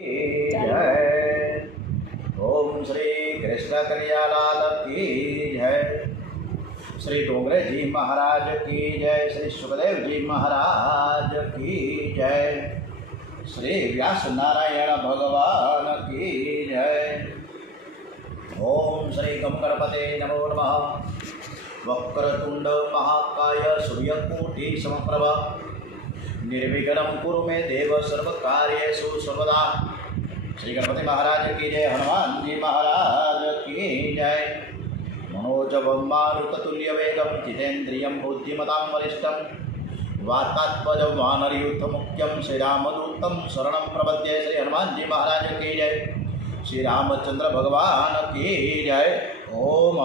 जय। ओम श्री कृष्ण कन्हैयालाल की जय। श्री डोंगरे जी महाराज की जय। श्री सुखदेव जी महाराज की जय। श्री व्यास नारायण भगवान की जय। ओम श्री गम गणपते नमो नमः। वक्रतुंड महाकाय सूर्यकोटि समप्रभ निर्विघ्नं कुरु मे देव सर्वकार्येषु सर्वदा। श्री गणपति महाराज की जय। हनुमान जी महाराज की जय। मनोजवं मारुततुल्यवेगं जितेन्द्रियं बुद्धिमतां वरिष्ठं वातात्मजं वानरयूथमुख्यं श्रीरामदूतं शरणं प्रपद्ये। श्री हनुमान जी महाराज की जय। श्री रामचंद्र भगवान की जय। ओम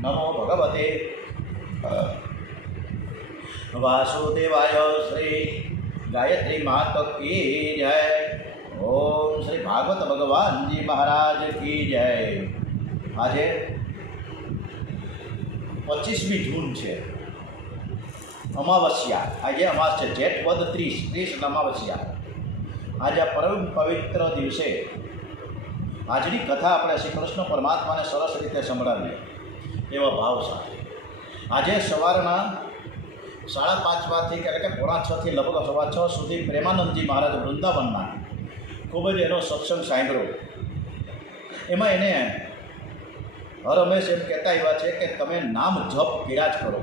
नमो भगवते वासुदेवाय। श्री गायत्री माता की जय। ओम श्री भागवत भगवान जी महाराज की जय। आज 25મી જૂન છે, અમાવસ્યા। આજે અમાસ છે, જેઠ વદ 30 અમાવસ્યા। આજે આ પરમ પવિત્ર દિવસે આજની કથા આપણે શ્રી કૃષ્ણ પરમાત્માને સરસ રીતે સંભળાવીએ એવા ભાવ સાથે આજે સવારના 5:30 એટલે કે 5:45 લગભગ 6:15 સુધી પ્રેમાનંદજી મહારાજ વૃંદાવનના ખૂબ જ એનો સત્સંગ સાંભળ્યો। એમાં એને હર હંમેશ એમ કહેતા આવ્યા છે કે તમે નામ જપ કર્યા જ કરો।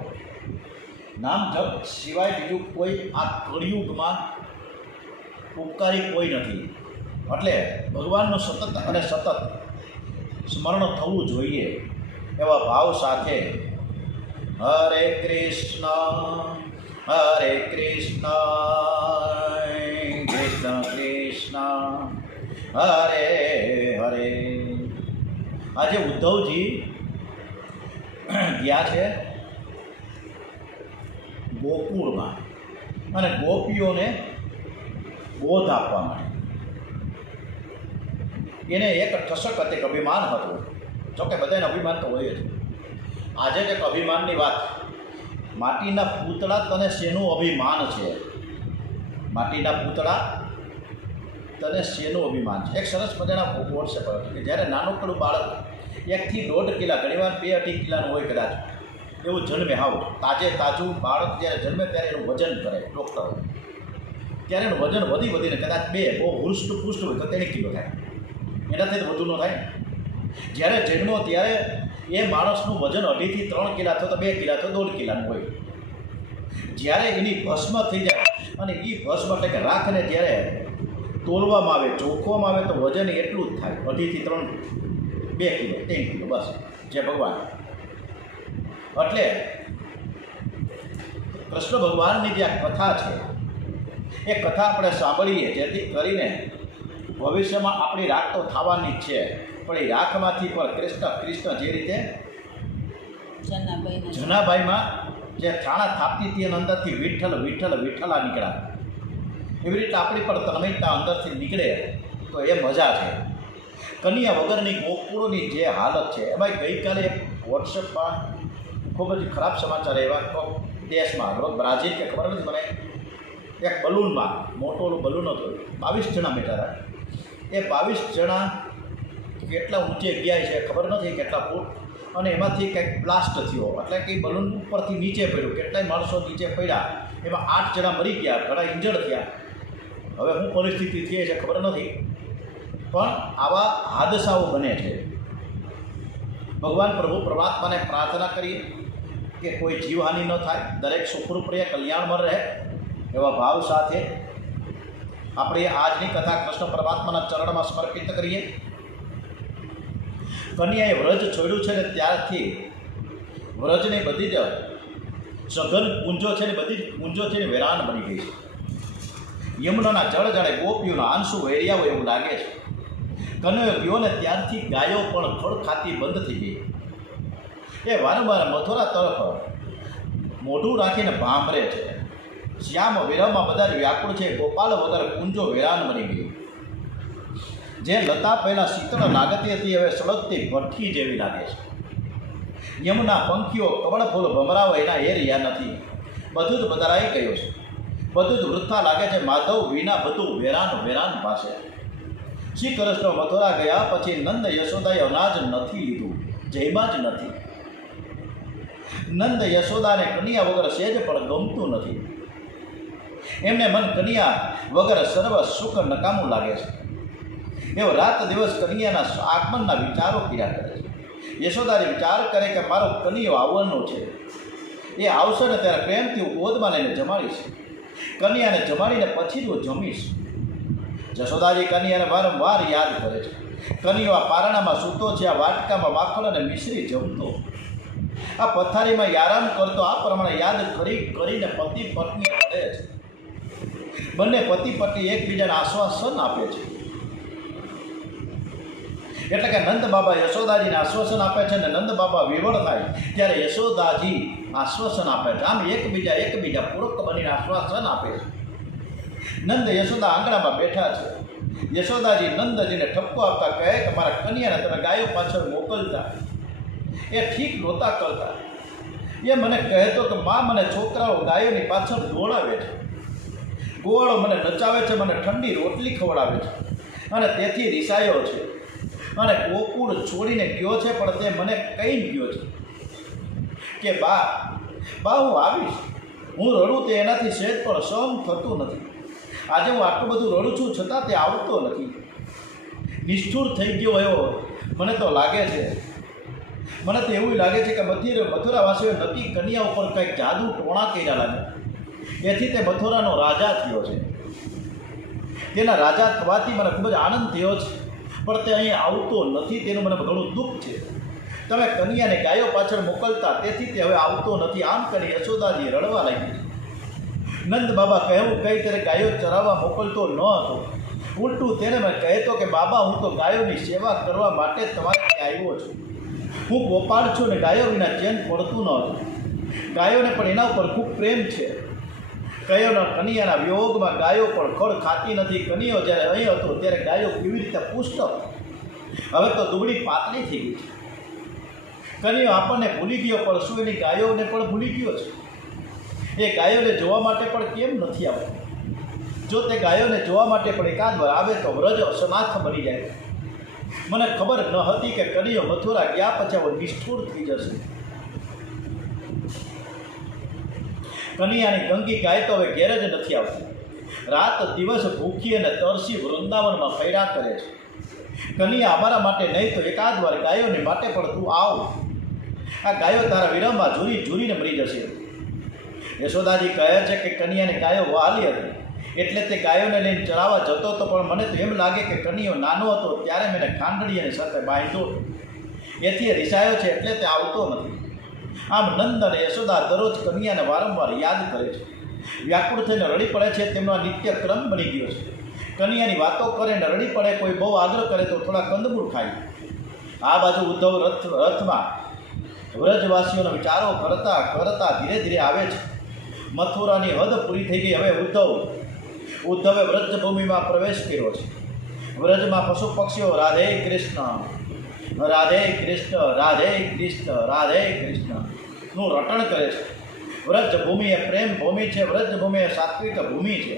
નામ જપ સિવાય બીજું કોઈ આ કળિયુગમાં ઉપકારી કોઈ નથી। એટલે ભગવાનનું સતત અને સતત સ્મરણ થવું જોઈએ એવા ભાવ સાથે હરે કૃષ્ણ કૃષ્ણ કૃષ્ણ હરે હરે। આજે ઉદ્ધવજી ગયા છે ગોકુળમાં અને ગોપીઓને બોધ આપવા માટે। એને એક ઠસક હતી, અભિમાન હતું। જોકે બધાને અભિમાન તો હોય જ। આજે એક અભિમાનની વાત, માટીના પૂતળા તને શેનું અભિમાન છે? માટીના પૂતળા તને શેનું અભિમાન છે? એક સરસ મજાના વોટ્સએપ હતું કે જ્યારે નાનકડું બાળક 1 થી 1.5 કિલા, ઘણીવાર 2-2.5 કિલાનું હોય કદાચ, એવું જન્મે, હાવ તાજું બાળક જ્યારે જન્મે ત્યારે એનું વજન કરે ડૉક્ટર, ત્યારે એનું વજન વધીને કદાચ 2 બહુ હૃષ્ટપુષ્ટ હોય તો 3 કિલો થાય, એનાથી વધુ ન થાય। જ્યારે જન્મ્યો ત્યારે એ માણસનું વજન 2.5 થી 3 કિલા થયો તો 2 કિલા તો 1.5 કિલાનું હોય। જ્યારે એની ભસ્મ થઈ જાય અને એ ભસ્મ એટલે કે રાખને જ્યારે તોલવામાં આવે, ચોખવામાં આવે તો વજન એટલું જ થાય, 2.5 થી 3, 2 કિલો 3 કિલો બસ, જે ભગવાન। એટલે કૃષ્ણ ભગવાનની જે આ કથા છે એ કથા આપણે સાંભળીએ જેથી કરીને ભવિષ્યમાં આપણી રાખ તો થવાની જ છે, પણ એ રાખમાંથી પણ કૃષ્ણ જે રીતે જનાભાઈમાં જે છાણા થાપતી હતી અને અંદરથી વિઠ્ઠલ વિઠ્ઠલા નીકળ્યા, એવી રીતે આપણી પણ તન્મયતા અંદરથી નીકળે તો એ મજા છે। કન્યા વગરની ગોકુળની જે હાલત છે એમાં ગઈકાલે એક વોટ્સએપમાં ખૂબ જ ખરાબ સમાચાર એવા દેશમાં, બ્રાઝિલ કે ખબર નથી મને, એક બલૂનમાં, મોટું બલૂન હતું, 22 જણા બેઠા હતા। એ 22 જણા કેટલા ઊંચે ગયા છે ખબર નથી, કેટલા ફૂટ, અને એમાંથી કંઈક બ્લાસ્ટ થયો, એટલે કે બલૂન ઉપરથી નીચે પડ્યું, કેટલાય માણસો નીચે પડ્યા, એમાં 8 જણા મરી ગયા, ઘણા ઇન્જર્ડ થયા। હવે શું પરિસ્થિતિ થઈ છે ખબર નથી, પણ આવા હાદસાઓ બને છે। ભગવાન પ્રભુ પરમાત્માને પ્રાર્થના કરીએ કે કોઈ જીવહાનિ ન થાય, દરેક સુખરૂપ રહે, કલ્યાણમાં રહે એવા ભાવ સાથે આપણે આજની કથા કૃષ્ણ પરમાત્માના ચરણમાં સમર્પિત કરીએ। કન્યાએ વ્રજ છોડ્યું છે ને ત્યારથી વ્રજની બધી જ સઘન કુંજો છે ને બધી જ કુંજો છે ને વેરાન બની ગઈ છે। યમુનાના જળ જાણે ગોપીઓના આંસુ વેરિયા હોય એવું લાગે છે। કન્યાએ ગયો ને ત્યારથી ગાયો પણ ખડ ખાતી બંધ થઈ ગઈ। એ વારંવાર મથુરા તરફ મોઢું રાખીને ભાંભરે છે। શ્યામ વિરહમાં બધા વ્યાકુળ છે, ગોપાલ વગર કુંજો વેરાન બની ગયું। જે લતા પહેલાં શીતળ લાગતી હતી હવે સળગતી ભઠ્ઠી જેવી લાગે છે। યમુના પંખીઓ કમળ ફૂલ ભમરાઓ એના એ રહ્યા નથી, બધું જ બદલાઈ ગયું છે। બધું જ વૃથા લાગે છે। માધવ વિના બધું વેરાન વેરાન પાસે। શ્રી કૃષ્ણ મથુરા ગયા પછી નંદ યશોદાએ અનાજ નથી લીધું, જયમાં જ નથી. નંદ યશોદાને કન્યા વગર સેજ પણ ગમતું નથી. એમને મન કન્યા વગર સર્વ સુખ નકામું લાગે છે. એવો રાત દિવસ કન્યાના આગમનના વિચારો કર્યા કરે છે. યશોદાજી વિચાર કરે કે મારો કન્યો આવવાનો છે, એ આવશે ને ત્યારે પ્રેમથી હું ગોદમાં લઈને જમાડીશ. કન્યાને જમાડીને પછી હું જમીશ. યશોદાજી કન્યાને વારંવાર યાદ કરે છે. કન્યો આ પારણામાં સૂતો છે, આ વાટકામાં માખણ અને મિશ્રી જમતો, આ પથારીમાં આરામ કરતો. આ પ્રમાણે યાદ કરીને પતિ પત્ની રહે છે. બંને પતિ પત્ની એકબીજાને આશ્વાસન આપે છે. એટલે કે નંદ બાબા યશોદાજીને આશ્વાસન આપે છે અને નંદ બાબા વિવળ થાય ત્યારે યશોદાજી આશ્વાસન આપે છે. આમ એકબીજા પૂરક બનીને આશ્વાસન આપે છે. નંદ યશોદા આંગણામાં બેઠા છે. યશોદાજી નંદજીને ઠપકો આપતા કહે કે મારા કન્યાને તમે ગાયો પાછળ મોકલતા, એ ઠીક નહોતા કરતા. એ મને કહેતો કે માં, મને છોકરાઓ ગાયોની પાછળ દોડાવે છે, ગોવાળો મને નચાવે છે, મને ઠંડી રોટલી ખવડાવે છે, અને તેથી રિસાયો છે અને ગોકુળ છોડીને ગયો છે. પણ તે મને કહી ગયો છે કે બા હું આવીશ. હું રડું તે એનાથી સહેજ પણ સહન થતું નથી. આજે હું આટલું બધું રડું છું છતાં તે આવતો નથી. નિષ્ઠુર થઈ ગયો એવો મને તો લાગે છે. મને તો એવું લાગે છે કે મથુરાવાસીઓએ નક્કી કન્યા ઉપર કંઈક જાદુ ટોણા કર્યા લાગે, એથી તે મથુરાનો રાજા થયો છે. તેના રાજા થવાથી મને ખૂબ જ આનંદ થયો છે, પણ તે અહીં આવતો નથી. તેનું મને ઘણું દુઃખ છે. તમે કન્યાને ગાયો પાછળ મોકલતા, તેથી તે હવે આવતો નથી. આમ કરી યશોદાજી રડવા લાગી. નંદ બાબા કહેવું કહી ત્યારે ગાયો ચરાવવા મોકલતો ન હતો. ઉલટું તેને મેં કહેતો કે બાબા, હું તો ગાયોની સેવા કરવા માટે તમારે ત્યાં આવ્યો છું. હું ગોપાળ છું ને ગાયો વિના ચેન પડતું ન હતું. ગાયોને પણ એના ઉપર ખૂબ પ્રેમ છે. કન્યાના વિયોગમાં ગાયો પણ ખડ ખાતી નથી. કન્યો જ્યારે અહીં હતો ત્યારે ગાયો કેવી રીતે પુષ્ટ, હવે તો દુબળી પાતળી થઈ ગઈ છે. કન્યો આપણને ભૂલી ગયો, પણ શું એની ગાયોને પણ ભૂલી ગયો છે? એ ગાયોને જોવા માટે પણ કેમ નથી આવતો? જો તે ગાયોને જોવા માટે પણ એકાદ વાર આવે તો વ્રજ અસનાથ બની જાય. મને ખબર ન હતી કે કન્યો મથુરા ગયા પછી આવો નિષ્ઠુર થઈ જશે. કન્યાની ગંગી ગાય તો હવે ઘેર જ નથી આવતી. રાત દિવસ ભૂખી અને તરસી વૃંદાવનમાં ફર્યા કરે છે. કન્યા અમારા માટે નહીં તો એકાદ વાર ગાયોને માટે પણ તું આવ. આ ગાયો તારા વિરહમાં ઝૂરીને મરી જશે. યશોદાજી કહે છે કે કન્યાને ગાયો વહાલી હતી, એટલે તે ગાયોને લઈને ચરાવવા જતો હતો. પણ મને તો એમ લાગે કે કન્યો નાનો હતો ત્યારે મેં ખાંડડીયાની સાથે બાંધ્યો, એથી રિસાયો છે, એટલે તે આવતો નથી. આમ નંદ અને યશોદા દરરોજ કન્યાને વારંવાર યાદ કરે છે. વ્યાકુળ થઈને રડી પડે છે. તેમનો આ નિત્ય ક્રમ બની ગયો છે. કન્યાની વાતો કરે ને રડી પડે. કોઈ બહુ આગ્રહ કરે તો થોડા કંદમૂળ ખાય. આ બાજુ ઉદ્ધવ રથમાં વ્રજવાસીઓના વિચારો કરતા ધીરે ધીરે આવે છે. મથુરાની હદ પૂરી થઈ ગઈ. હવે ઉદ્ધવે વ્રજભૂમિમાં પ્રવેશ કર્યો છે. વ્રજમાં પશુ પક્ષીઓ રાધે કૃષ્ણ રાધે કૃષ્ણ રાધે કૃષ્ણ રાધે કૃષ્ણ નું રટણ કરે છે. વ્રજભૂમિ એ પ્રેમ ભૂમિ છે. વ્રજભૂમિ એ સાત્વિક ભૂમિ છે.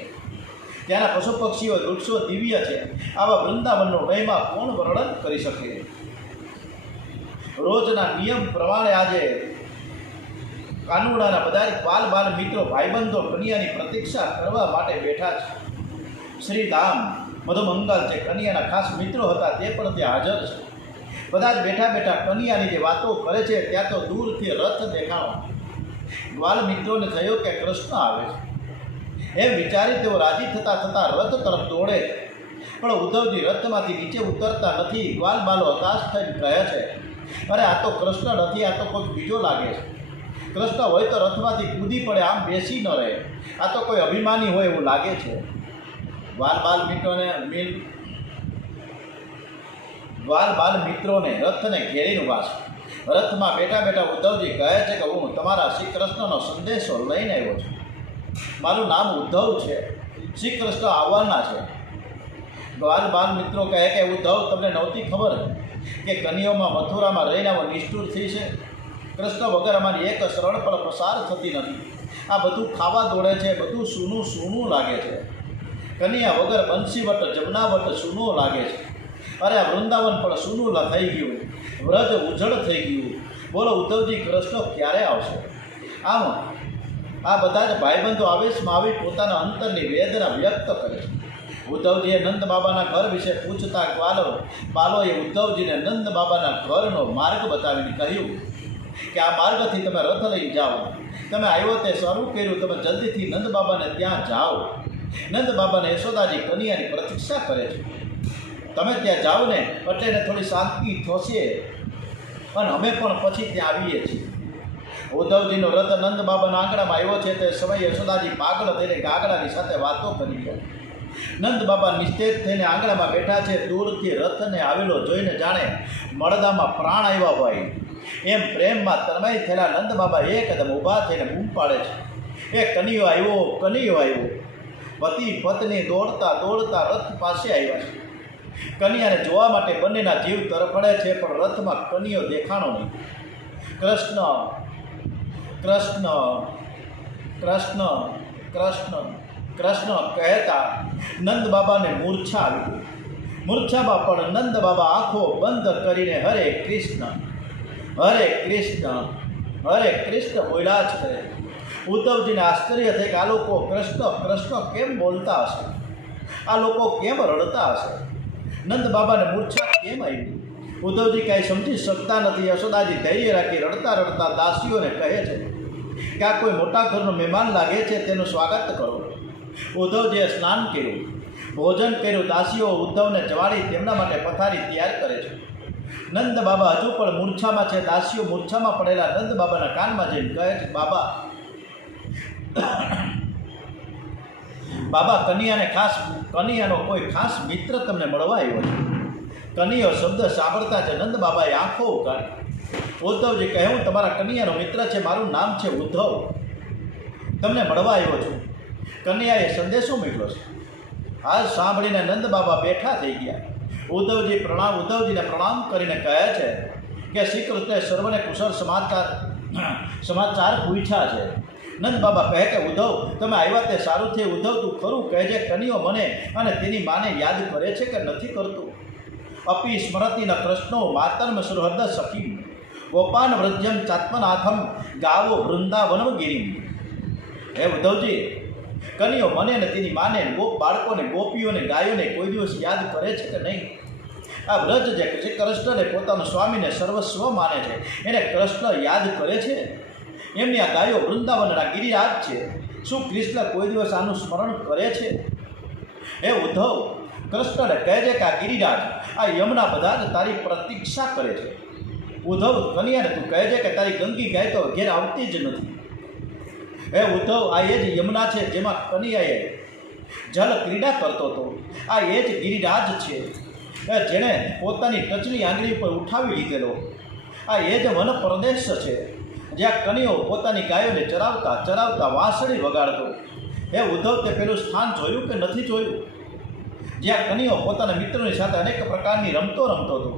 ત્યાંના પશુ પક્ષીઓ વૃક્ષો દિવ્ય છે. આવા વૃંદાવનનો મહિમા કોણ વર્ણન કરી શકે? રોજના નિયમ પ્રમાણે આજે કાનુડાના બધા બાલ મિત્રો ભાઈબંધો કન્યાની પ્રતીક્ષા કરવા માટે બેઠા છે. શ્રીધામ મધુમંગલ જે કન્યાના ખાસ મિત્રો હતા તે પણ ત્યાં હાજર છે. બધા જ બેઠા કન્યાની જે વાતો કરે છે ત્યાં તો દૂરથી રથ દેખાણો. ગ્વાલ મિત્રોને થયો કે કૃષ્ણ આવે છે. એમ વિચારી તેઓ રાજી થતા રથ તરફ દોડે. પણ ઉદ્ધવજી રથમાંથી નીચે ઉતરતા નથી. ગ્વાલ બાલો હતાશ થઈને કહે છે, અરે આ તો કૃષ્ણ નથી, આ તો કોઈક બીજો લાગે છે. કૃષ્ણ હોય તો રથમાંથી કૂદી પડે, આમ બેસી ન રહે. આ તો કોઈ અભિમાની હોય એવું લાગે છે. બાલ મિત્રોને રથને ઘેરીને ઊભા છે. રથમાં બેઠા ઉદ્ધવજી કહે છે કે હું તમારા શ્રી કૃષ્ણનો સંદેશો લઈને આવ્યો છું. મારું નામ ઉદ્ધવ છે. શ્રી કૃષ્ણ આવવાના છે. બાલ મિત્રો કહે કે ઉદ્ધવ, તમને નહોતી ખબર કે કન્યાઓમાં મથુરામાં રહીને આવો નિષ્ઠુર થઈ છે? કૃષ્ણ વગર અમારી એક શરણ પણ પસાર થતી નથી. આ બધું ખાવા દોડે છે, બધું સૂનું લાગે છે. કન્યા વગર બંસીવટ જમનાવટ સૂનું લાગે છે. અરે આ વૃંદાવન પણ સૂનું થઈ ગયું, વ્રજ ઉજળ થઈ ગયું. બોલો ઉદ્ધવજી, કૃષ્ણ ક્યારે આવશે? આમ આ બધા જ ભાઈબંધો આવેશમાં આવી પોતાના અંતરની વેદના વ્યક્ત કરે છે. ઉદ્ધવજીએ નંદ બાબાના ઘર વિશે પૂછતા બાલોએ ઉદ્ધવજીને નંદ બાબાના ઘરનો માર્ગ બતાવીને કહ્યું કે આ માર્ગથી તમે રથ લઈ જાઓ. તમે આવ્યો તે શરૂ કર્યું, તમે જલ્દીથી નંદ બાબાને ત્યાં જાઓ. નંદ બાબાને યશોદાજી કન્યાની પ્રતીક્ષા કરે છે. તમે ત્યાં જાઓ ને એટલે એને થોડી શાંતિ થશે અને અમે પણ પછી ત્યાં આવીએ છીએ. ઉદ્ધવજીનો રથ નંદ બાબાના આંગણામાં આવ્યો છે તે સમયે યશોદાજી પાગલ થઈને ગાગડાની સાથે વાતો કરી રહ્યા. નંદ બાબા નિસ્તેજ થઈને આંગણામાં બેઠા છે. દૂરથી રથને આવેલો જોઈને જાણે મળદામાં પ્રાણ આવ્યા હોય એમ પ્રેમમાં તન્મય થયેલા નંદ બાબા એકદમ ઊભા થઈને બૂમ પાડે છે, એ કનૈયો આવ્યો, કનૈયો આવ્યો. પતિ પત્ની દોડતા દોડતા રથ પાસે આવ્યા છે. કન્યાને જોવા માટે બંનેના જીવ તરફડે છે, પણ રથમાં કનૈયો દેખાણો નહીં. કૃષ્ણ કૃષ્ણ કૃષ્ણ કૃષ્ણ કૃષ્ણ કહેતા નંદ બાબાને મૂર્છા આવી. મૂર્છામાં પણ નંદ બાબા આંખો બંધ કરીને હરે કૃષ્ણ હરે કૃષ્ણ હરે કૃષ્ણ બોલ્યા જ કરે. ઉદ્ધવજીને આશ્ચર્ય થાય કે આ લોકો કૃષ્ણ કૃષ્ણ કેમ બોલતા હશે, આ લોકો કેમ રડતા હશે, નંદ બાબાને મૂર્છા કેમ આવી? ઉદ્ધવજી કાંઈ સમજી શકતા નથી. યશોદાજી ધૈર્ય રાખી રડતા રડતા દાસીઓને કહે છે કે આ કોઈ મોટા ઘરનો મહેમાન લાગે છે, તેનું સ્વાગત કરો. ઉદ્ધવજીએ સ્નાન કર્યું, ભોજન કર્યું. દાસીઓ ઉદ્ધવને જવાડી તેમના માટે પથારી તૈયાર કરે છે. નંદ બાબા હજુ પણ મૂર્છામાં છે. દાસીઓ મૂર્છામાં પડેલા નંદ બાબાના કાનમાં જઈને કહે છે, બાબા બાબા કનૈયાનો કોઈ ખાસ મિત્ર તમને મળવા આવ્યો છે. કનૈયો શબ્દ સાંભળતા છે નંદ બાબાએ આંખો ઉગાડી. ઉદ્ધવજી કહે, હું તમારા કનૈયાનો મિત્ર છે, મારું નામ છે ઉદ્ધવ, તમને મળવા આવ્યો છું. કનૈયાએ સંદેશો મોકલ્યો છે. આ સાંભળીને નંદ બાબા બેઠા થઈ ગયા. ઉદ્ધવજીને પ્રણામ કરીને કહે છે કે શ્રી કૃષ્ણે સર્વને કુશળ સમાચાર પૂછ્યા છે. નંદ બાબા કહે કે ઉદ્ધવ, તમે આવ્યા તે સારું થયું. ઉદ્ધવ, તું ખરું કહેજે, કનૈયો મને અને તેની માને યાદ કરે છે કે નથી કરતું? અપી સ્મરતિના કૃષ્ણો માતર્મ સુહૃદ સખીમ ગોપાન વ્રજ્યમ ચાત્મનાથમ ગાવો વૃંદાવનમ ગિરિમ. હે ઉદ્ધવજી, કનૈયો મને અને તેની માને, ગોપ બાળકોને, ગોપીઓને, ગાયોને કોઈ દિવસ યાદ કરે છે કે નહીં? આ વ્રજ જે કૃષ્ણને પોતાના સ્વામીને સર્વસ્વ માને છે, એને કૃષ્ણ યાદ કરે છે? એમની આ ગાયો વૃંદાવનના ગિરિરાજ છે. શું કૃષ્ણ કોઈ દિવસ આનું સ્મરણ કરે છે? હે ઉદ્ધવ, કૃષ્ણને કહેજે કે આ ગિરિરાજ, આ યમુના બધા જ તારી પ્રતીક્ષા કરે છે. ઉદ્ધવ, કનૈયાને તું કહેજે કે તારી ગંગી ગાય તો ઘેર આવતી જ નથી. હે ઉદ્ધવ, આ એ જ યમુના છે જેમાં કનૈયાએ જલ ક્રીડા કરતો હતો. આ એ જ ગિરિરાજ છે જેણે પોતાની ટચની આંગળી ઉપર ઉઠાવી લીધેલો. આ એ જ વન પ્રદેશ છે જ્યાં કનૈયો પોતાની ગાયોને ચરાવતા ચરાવતા વાંસળી વગાડતો. હે ઉદ્ધવ, તે પેલું સ્થાન જોયું કે નથી જોયું, જ્યાં કનૈયો પોતાના મિત્રોની સાથે અનેક પ્રકારની રમતો રમતો હતો?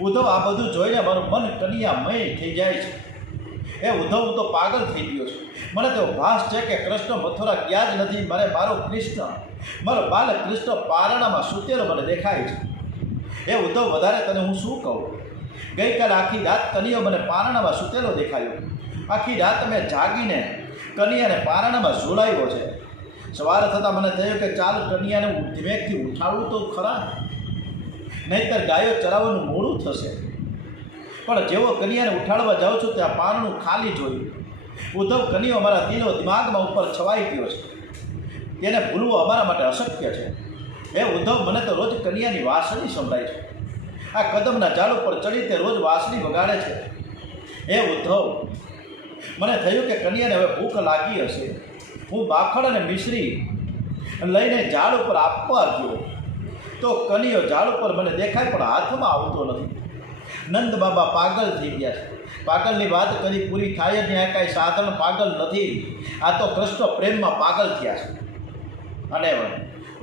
ઉદ્ધવ, આ બધું જોઈને મારું મન કનૈયામય થઈ જાય છે. હે ઉદ્ધવ, હું તો પાગલ થઈ ગયો છું. મને તો ભાસ છે કે કૃષ્ણ મથુરા ગયા જ નથી. મારો કૃષ્ણ, મારો બાલ કૃષ્ણ પારણામાં સૂતેલો મને દેખાય છે. હે ઉદ્ધવ, વધારે તને હું શું કહું? ગઈકાલે આખી રાત કનૈયો મને પારણામાં સૂતેલો દેખાયો. આખી રાત મેં જાગીને કનૈયાને પારણામાં ઝૂલાવ્યો છે. સવાર થતાં મને થયું કે ચાલ કનૈયાને ધીમેકથી ઉઠાડવું તો ખરા, નહીંતર ગાયો ચરાવવાનું મોડું થશે. પણ જેવો કનૈયાને ઉઠાડવા જાઉં છું ત્યાં પારણું ખાલી જોયું. ઉદ્ધવ, કનૈયો અમારા દિમાગમાં ઉપર છવાઈ ગયો છે. તેને ભૂલવું અમારા માટે અશક્ય છે. હે ઉદ્ધવ, મને તો રોજ કનૈયાની વાંસળી સંભળાય છે. આ કદમના ઝાડ ઉપર ચડી તે રોજ વાંસળી વગાડે છે. હે ઉદ્ધવ, મને થયું કે કનૈયાને હવે ભૂખ લાગી હશે. હું બાફળ અને મિશ્રી લઈને ઝાડ ઉપર આપવા ગયો તો કનૈયો ઝાડ ઉપર મને દેખાય પણ હાથમાં આવતો નથી. નંદ બાબા પાગલ થઈ ગયા છે. પાગલની વાત કદી પૂરી થાય જ નહીં. કાંઈ સાધારણ પાગલ નથી, આ તો કૃષ્ણ પ્રેમમાં પાગલ થયા છે. અને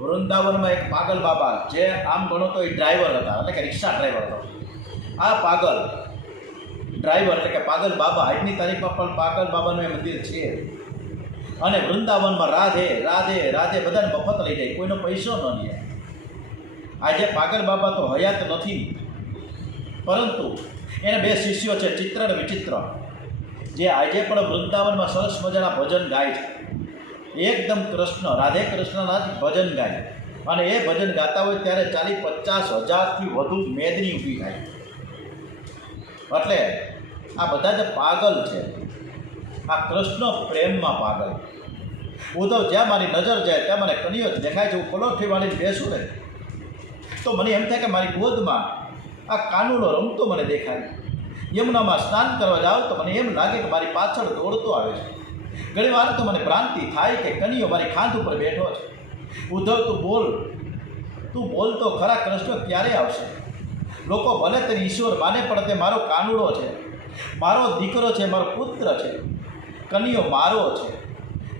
વૃંદાવનમાં એક પાગલ બાબા, જે આમ ગણો તો એ ડ્રાઈવર હતા, એટલે કે રિક્ષા ડ્રાઈવર હતો. આ પાગલ ડ્રાઈવર એટલે કે પાગલ બાબા, આજની તારીખમાં પણ પાગલ બાબાનું એ મંદિર છે. અને વૃંદાવનમાં રાધે રાધે રાધે બધાને મફત લઈ જાય, કોઈનો પૈસો ન લે. આજે પાગલ બાબા તો હયાત નથી, પરંતુ એને બે શિષ્યો છે, ચિત્ર અને વિચિત્ર, જે આજે પણ વૃંદાવનમાં સરસ મજાના ભજન ગાય છે. એકદમ કૃષ્ણ રાધે કૃષ્ણના જ ભજન ગાય, અને એ ભજન ગાતા હોય ત્યારે 40-50 હજારથી વધુ મેદની ઊભી થાય. એટલે આ બધા જે પાગલ છે, આ કૃષ્ણ પ્રેમમાં પાગલ. ઉદ્ધવ જ્યાં મારી નજર જાય ત્યાં મને કનૈયો દેખાય છે. હું પલોઠી વાળીને બેસું ને તો મને એમ થાય કે મારી ગોદમાં આ કાનુડો રમતો મને દેખાય. યમુનામાં સ્નાન કરવા જાઉં તો મને એમ લાગે કે મારી પાછળ દોડતો આવે છે. ઘણી વાર તો મને ભ્રાંતિ થાય કે કનૈયો મારી ખાંદ ઉપર બેઠો છે. ઉદ્ધવ તું બોલ તો ખરા, કૃષ્ણ ક્યારે આવશે? લોકો ભલે તે ઈશ્વર માને, પણ તે મારો કાનુડો છે, મારો દીકરો છે, મારો પુત્ર છે, કનૈયો મારો છે.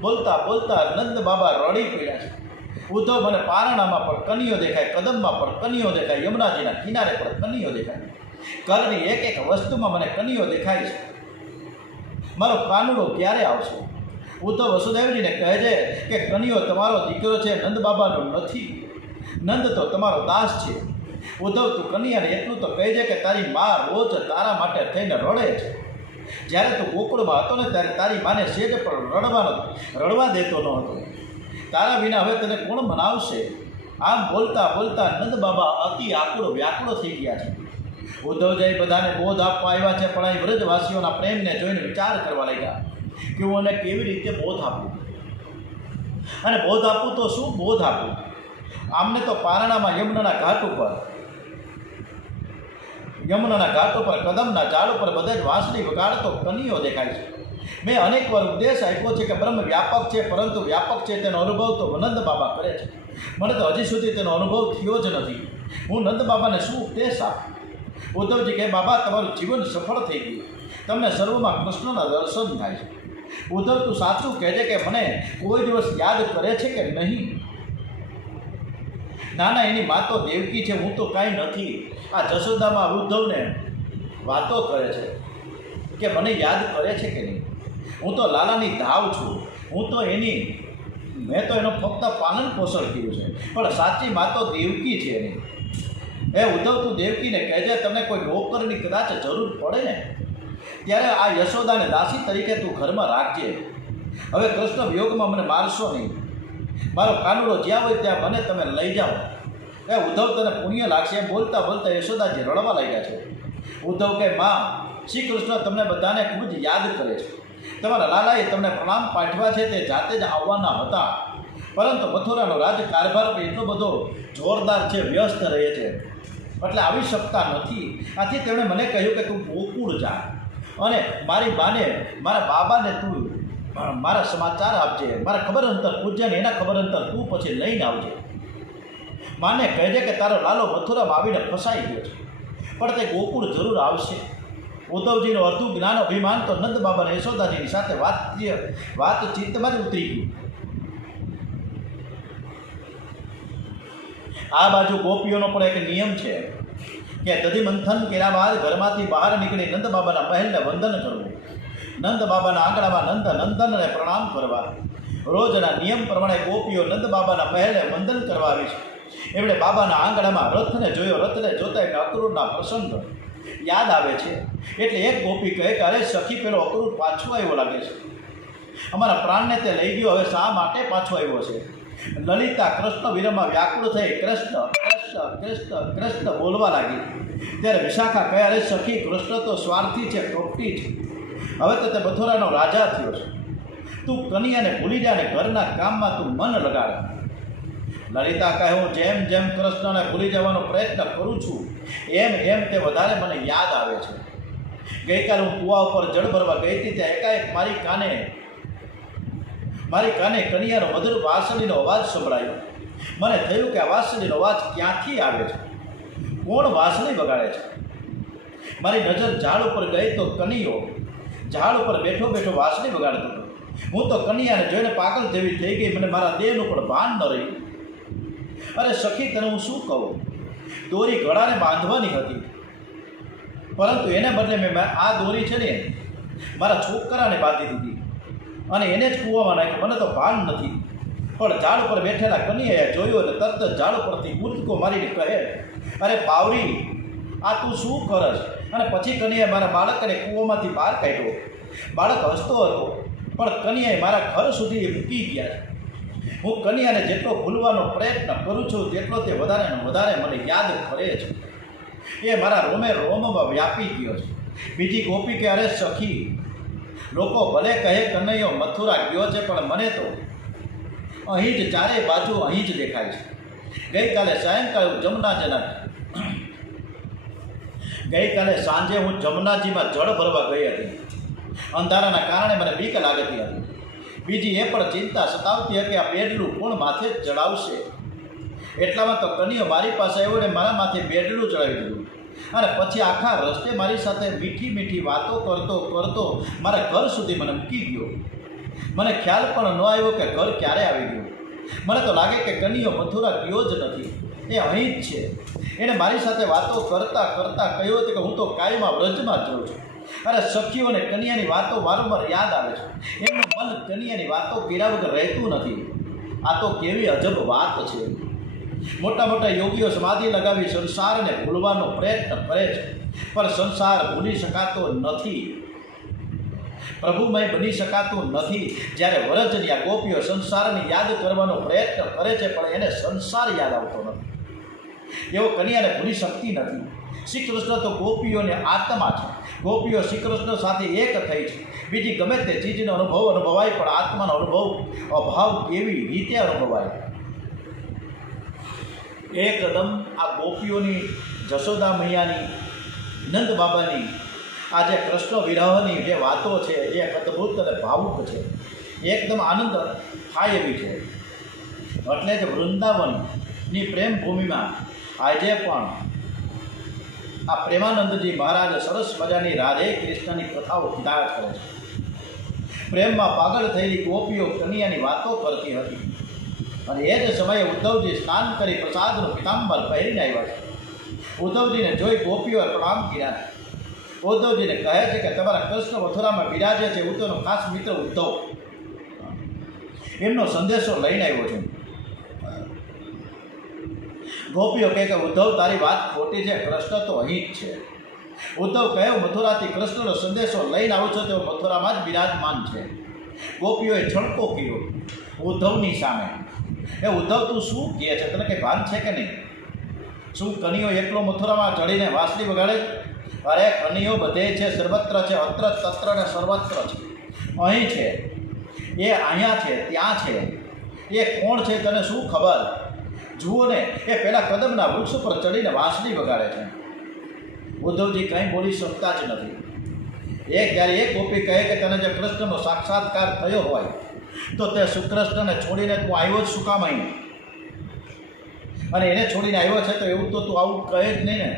બોલતા બોલતા નંદ બાબા રડી પડ્યા છે. ઉદ્ધવ મને પારણામાં પણ કનૈયો દેખાય, કદમમાં પણ કનૈયો દેખાય, યમુનાજીના કિનારે પણ કનૈયો દેખાય, ઘરની એક એક વસ્તુમાં મને કનૈયો દેખાય છે. મારો કાનુડો ક્યારે આવશે? ઉદ્ધવ વસુદેવજીને કહે છે કે કનૈયો તમારો દીકરો છે, નંદ બાબાનો નથી. નંદ તો તમારો દાસ છે. ઉદ્ધવ તું કનૈયાને એટલું તો કહે છે કે તારી મા રોજ તારા માટે થઈને રડે છે. જ્યારે તું ગોકુળમાં હતો ને ત્યારે તારી માને શેઠ પણ રડવા દેતો ન હતો. તારા વિના હવે તને કોણ મનાવશે? આમ બોલતા બોલતા નંદ બાબા અતિ આકુળ વ્યાકુળ થઈ ગયા છે. ઉદ્ધવજી બધાને બોધ આપવા આવ્યા છે, પણ અહીં વ્રજવાસીઓના પ્રેમને જોઈને વિચાર કરવા લાગ્યા કે હું એને કેવી રીતે બોધ આપું. અને બોધ આપું તો શું બોધ આપું? આમને તો પારણામાં યમુનાના ઘાટ ઉપર કદમના ઝાડ ઉપર બધે જ વાંસળી વગાડતો કનૈયો દેખાય છે. મેં અનેક વાર ઉપદેશ આપ્યો છે કે બ્રહ્મ વ્યાપક છે, પરંતુ વ્યાપક છે તેનો અનુભવ તો નંદ બાબા કરે છે. મને તો હજી સુધી તેનો અનુભવ થયો જ નથી. હું નંદ બાબાને શું ઉપદેશ આપું? ઉદ્ધવજી કહે, બાબા તમારું જીવન સફળ થઈ ગયું, તમને સર્વમાં કૃષ્ણના દર્શન થાય છે. ઉદ્ધવ તું સાચું કહેજે કે મને કોઈ દિવસ યાદ કરે છે કે નહીં? ના એની મા તો દેવકી છે, હું તો કાંઈ નથી. આ જશોદામાં ઉદ્ધવને વાતો કરે છે કે મને યાદ કરે છે કે નહીં? હું તો લાલાની ધાવ છું, મેં તો એનો ફક્ત પાલન પોષણ કર્યું છે, પણ સાચી મા તો દેવકી છે એની. એ ઉદ્ધવ તું દેવકીને કહેજે તમને કોઈ નોકરની કદાચ જરૂર પડે ને ત્યારે આ યશોદાને દાસી તરીકે તું ઘરમાં રાખજે. હવે કૃષ્ણ વિયોગમાં મને મારશો નહીં. મારો કાનુડો જ્યાં હોય ત્યાં મને તમે લઈ જાઓ. એ ઉદ્ધવ તને પુણ્ય લાગશે. એમ બોલતા બોલતા યશોદાજી રડવા લાગ્યા છે. ઉદ્ધવ કે માં, શ્રી કૃષ્ણ તમને બધાને ખૂબ જ યાદ કરે છે. તમારા લાલાએ તમને પ્રણામ પાઠવા છે, તે જાતે જ આવવાના હતા, પરંતુ મથુરાનો રાજકારભાર પણ એટલો બધો જોરદાર છે, વ્યસ્ત રહે છે, એટલે આવી શકતા નથી. આથી તેમણે મને કહ્યું કે તું ગોકુળ જા અને મારી બાને, મારા બાબાને તું મારા સમાચાર આપજે. મારા ખબર અંતર પૂજ્ય ને એના ખબર અંતર તું પછી લઈને આવજે. માને કહેજે કે તારો લાલો મથુરામાં આવીને ફસાઈ ગયો છે, પણ તે ગોકુળ જરૂર આવશે. ઉદ્ધવજીનું અડધું જ્ઞાન અભિમાન તો નંદ બાબાને યશોદાજીની સાથે વાતચીતમાં જ ઉતરી ગયું. આ બાજુ ગોપીઓનો પણ એક નિયમ છે કે દધિમંથન કર્યા બાદ ઘરમાંથી બહાર નીકળી નંદ બાબાના મહેલને વંદન કરવું, નંદ બાબાના આંગણામાં નંદનને પ્રણામ કરવા. રોજના નિયમ પ્રમાણે ગોપીઓ નંદ બાબાના મહેલને વંદન કરવા આવી છે. એમણે બાબાના આંગણામાં રથને જોયો. રથને જોતા એમને અક્રૂરના પ્રસંગ યાદ આવે છે. એટલે એક ગોપી કહે કે અરે સખી, પેલો અક્રૂર પાછો આવ્યો લાગે છે. અમારા પ્રાણને તે લઈ ગયો, હવે શા માટે પાછો આવ્યો છે? લલિતા કૃષ્ણ વિરહમાં વ્યાકુળ થઈ કૃષ્ણ કૃષ્ણ કૃષ્ણ કૃષ્ણ બોલવા લાગી. ત્યારે વિશાખા કહે, અરે સખી, કૃષ્ણ તો સ્વાર્થી છે, કપટી છે. હવે તો તે મથુરાનો રાજા થયો છે. તું કનૈયાને ભૂલી જા ને ઘરના કામમાં તું મન લગાડ. લલિતા કહે, હું જેમ જેમ કૃષ્ણને ભૂલી જવાનો પ્રયત્ન કરું છું એમ તે વધારે મને યાદ આવે છે. ગઈકાલે હું કૂવા ઉપર જળ ભરવા ગઈ હતી, ત્યાં એકાએક મારી કાને કનૈયાનો મધુર વાંસળીનો અવાજ સંભળાયો. મને થયું કે આ વાંસળીનો અવાજ ક્યાંથી આવે છે? કોણ વાંસળી વગાડે છે? મારી નજર ઝાડ ઉપર ગઈ તો કનૈયો ઝાડ ઉપર બેઠો બેઠો વાંસળી વગાડતો હતો. હું તો કનૈયાને જોઈને પાગલ જેવી થઈ ગઈ. મને મારા દેહનું પણ ભાન ન રહ્યું. અરે સખી, તને હું શું કહું? દોરી ગળાને બાંધવાની હતી, પરંતુ એને બદલે મેં આ દોરી છે ને મારા છોકરાને બાંધી દીધી. અને એને જ કૂવામાં નાખ્યો. મને તો ભાન નથી. પણ ઝાડ ઉપર બેઠેલા કનૈયાએ જોયું એટલે તરત જ ઝાડ પરથી કૂદકો મારીને કહે, અરે બાવરી, આ તું શું કરશ? અને પછી કનૈયાએ મારા બાળકને કૂવામાંથી બહાર કાઢ્યો. બાળક હસતો હતો, પણ કનૈયાએ મારા ઘર સુધી એ મૂકી ગયા. હું કનૈયાને જેટલો ભૂલવાનો પ્રયત્ન કરું છું તેટલો તે વધારે ને વધારે મને યાદ કરે છે. એ મારા રોમે રોમમાં વ્યાપી ગયો છે. બીજી ગોપી કે, અરે સખી, લોકો ભલે કહે કનૈયો મથુરા ગયો છે, પણ મને તો અહીં જ ચારે બાજુ અહીં જ દેખાય છે. ગઈકાલે સાંજે હું જમનાજીમાં જળ ભરવા ગઈ હતી. અંધારાના કારણે મને બીક લાગતી હતી. બીજી એ પણ ચિંતા સતાવતી હતી, આ બેડલું કોણ માથે ચડાવશે? એટલામાં તો કનૈયો મારી પાસે આવ્યો ને મારા માથે બેડલું ચડાવી દીધું. અને પછી આખા રસ્તે મારી સાથે મીઠી મીઠી વાતો કરતો કરતો મારા ઘર સુધી મને મૂકી ગયો. મને ખ્યાલ પણ ન આવ્યો કે ઘર ક્યારે આવી ગયું. મને તો લાગે કે કનૈયો મથુરા ગયો જ નથી, એ અહીં જ છે. એણે મારી સાથે વાતો કરતાં કરતાં કહ્યું હતું કે હું તો કાયમાં વ્રજમાં જાઉં છું. અરે સખીઓ અને કનૈયાની વાતો વારંવાર યાદ આવે છે. એમનું મન કનૈયાની વાતો કર્યા વગર રહેતું નથી. આ તો કેવી અજબ વાત છે. મોટા મોટા યોગીઓ સમાધિ લગાવી સંસારને ભૂલવાનો પ્રયત્ન કરે છે, પણ સંસાર ભૂલી શકાતો નથી, પ્રભુમય બની શકાતું નથી. જ્યારે વ્રજની આ ગોપીઓ સંસારને યાદ કરવાનો પ્રયત્ન કરે છે, પણ એને સંસાર યાદ આવતો નથી. એવો કનૈયાને ભૂલી શકતી નથી. શ્રી કૃષ્ણ તો ગોપીઓને આત્મા છે. ગોપીઓ શ્રી કૃષ્ણ સાથે એક થઈ છે. બીજી ગમે તે ચીજનો અનુભવાય, પણ આત્માનો અભાવ કેવી રીતે અનુભવાય? એકદમ આ ગોપીઓની, જશોદા મૈયાની, નંદ બાબાની આ જે કૃષ્ણ વિરહની જે વાતો છે એ અદ્ભુત અને ભાવુક છે. એકદમ આનંદ થાય એવી છે. એટલે જ વૃંદાવનની પ્રેમ ભૂમિમાં આજે પણ આ પ્રેમાનંદજી મહારાજ સરસ મજાની રાધે કૃષ્ણની કથાઓ કીધા કરે છે. પ્રેમમાં પાગલ થયેલી ગોપીઓ કનૈયાની વાતો કરતી હતી. અને એ જ સમયે ઉદ્ધવજી સ્નાન કરી પ્રસાદનું પિતાંબર પહેરીને આવ્યા છે. ઉદ્ધવજીને જોઈ ગોપીઓએ પ્રણામ કર્યા. ઉદ્ધવજીને કહે છે કે તમારા કૃષ્ણ મથુરામાં બિરાજે છે. હું તેનો ખાસ મિત્ર ઉદ્ધવ એમનો સંદેશો લઈને આવ્યો છું. ગોપીઓ કહે કે ઉદ્ધવ, તારી વાત ખોટી છે, કૃષ્ણ તો અહીં જ છે. ઉદ્ધવ કહે, મથુરાથી કૃષ્ણનો સંદેશો લઈને આવું છો, તેઓ મથુરામાં જ બિરાજમાન છે. ગોપીઓએ છણકો કર્યો ઉદ્ધવની સામે. એ ઉદ્ધવ, તું શું કહે છે? તને કંઈ ભાન છે કે નહીં? શું કનૈયો એકલો મથુરામાં ચડીને વાંસળી વગાડે? અરે કનૈયો બધે છે, સર્વત્ર છે, અત્ર તત્ર ને સર્વત્ર છે. અહીં છે, એ અહીંયા છે, ત્યાં છે. એ કોણ છે તને શું ખબર? જુઓ ને, એ પહેલાં કદમના વૃક્ષ ઉપર ચડીને વાંસળી વગાડે છે. ઉદ્ધવજી કંઈ બોલી શકતા જ નથી. જ્યારે એક ગોપી કહે કે તને જે કૃષ્ણનો સાક્ષાત્કાર થયો હોય તો તે સુકૃષ્ણને છોડીને તું આવ્યો જ શું કામ અહીં? અને એને છોડીને આવ્યો છે તો એવું તો તું આવું કહે જ નહીં ને.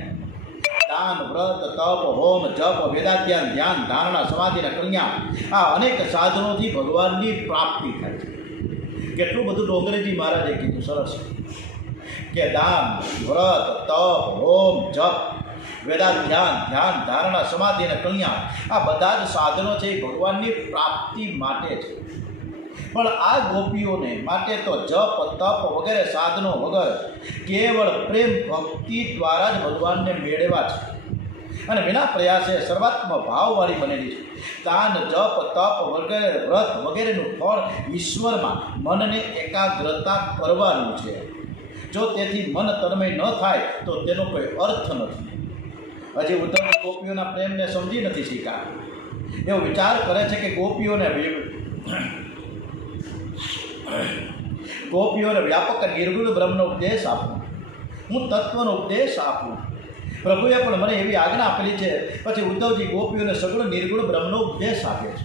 દાન, વ્રત, તપ, હોમ, જપ, વેદાધ્યાન, ધ્યાન, ધારણા, સમાધિ અને કલ્યાણ, આ અનેક સાધનોથી ભગવાનની પ્રાપ્તિ થાય છે. કેટલું બધું ડોંગરેજી મહારાજે કીધું, સરસ, કે દાન, વ્રત, તપ, હોમ, જપ, વેદાધ્યાન, ધ્યાન, ધારણા, સમાધિ અને કલ્યાણ, આ બધા જ સાધનો છે એ ભગવાનની પ્રાપ્તિ માટે છે. પણ આ ગોપીઓને માટે તો જપ, તપ વગેરે સાધનો વગર કેવળ પ્રેમ ભક્તિ દ્વારા જ ભગવાનને મેળવ્યા છે. અને વિના પ્રયાસે સર્વાત્મ ભાવવાળી બનેલી છે. દાન, જપ, તપ વગેરે, વ્રત વગેરેનું ફળ ઈશ્વરમાં મનને એકાગ્રતા કરવાનું છે. જો તેથી મન તન્મય ન થાય તો તેનો કોઈ અર્થ નથી. હજી ઉદ્ધવ ગોપીઓના પ્રેમને સમજી નથી શીખ્યા. એવો વિચાર કરે છે કે ગોપીઓને વ્યાપક નિર્ગુણ બ્રહ્મનો ઉપદેશ આપું, હું તત્વનો ઉપદેશ આપું. પ્રભુએ પણ મને એવી આજ્ઞા આપેલી છે. પછી ઉદ્ધવજી ગોપીઓને સગુણ નિર્ગુણ બ્રહ્મનો ઉપદેશ આપે છે.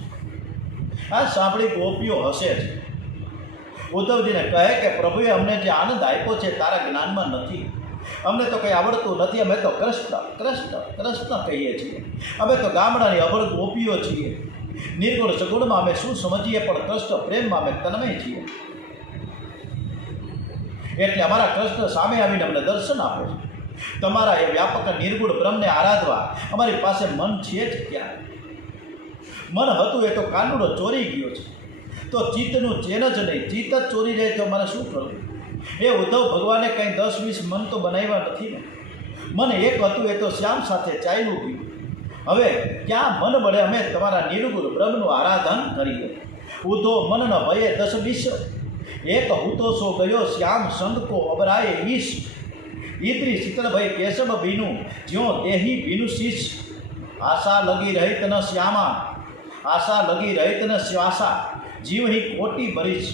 આ સાંભળી ગોપીઓ હસે છે. ઉદ્ધવજીને કહે કે પ્રભુએ અમને જે આનંદ આપ્યો છે તારા જ્ઞાનમાં નથી. અમને તો કંઈ આવડતું નથી. અમે તો કૃષ્ણ કૃષ્ણ કૃષ્ણ કહીએ છીએ. અમે તો ગામડાની અભળ ગોપીઓ છીએ. નિર્ગુણ સગુણમાં અમે શું સમજીએ, પણ કૃષ્ણ પ્રેમમાં અમે તન્મય છીએ. એટલે અમારા કૃષ્ણ સામે આવીને અમને દર્શન આપે છે. તમારા એ વ્યાપક નિર્ગુણ બ્રહ્મને આરાધવા અમારી પાસે મન છે જ ક્યાં? મન હતું એ તો કાનુડો ચોરી ગયો છે. તો ચિત્તનું ચેન જ નહીં, ચિત્ત જ ચોરી જાય તો મારે શું કરવું? એ ઉદ્ધવ ભગવાને કંઈ 10-20 મન તો બનાવ્યા નથી ને. મન એક હતું, એ તો શ્યામ સાથે ચાલ્યું ગયું. હવે ક્યાં મન બળે અમે તમારા નિર્ગુણ બ્રહ્મનું આરાધન કરીએ. ઉદ્ધો મન ન ભયે 10-20, એક હૂતો સો ગયો શ્યામ સંગ કો અબરાય ઈશ. ઈત્રી શીતળભાઈ કેશવ બીનું જ્યો દેહી બીનું શીશ. આશા લગી રહિત ન શ્યામા, આશા લગી રહિત ન શ્વાસા, जीव ही कोटि बरिश.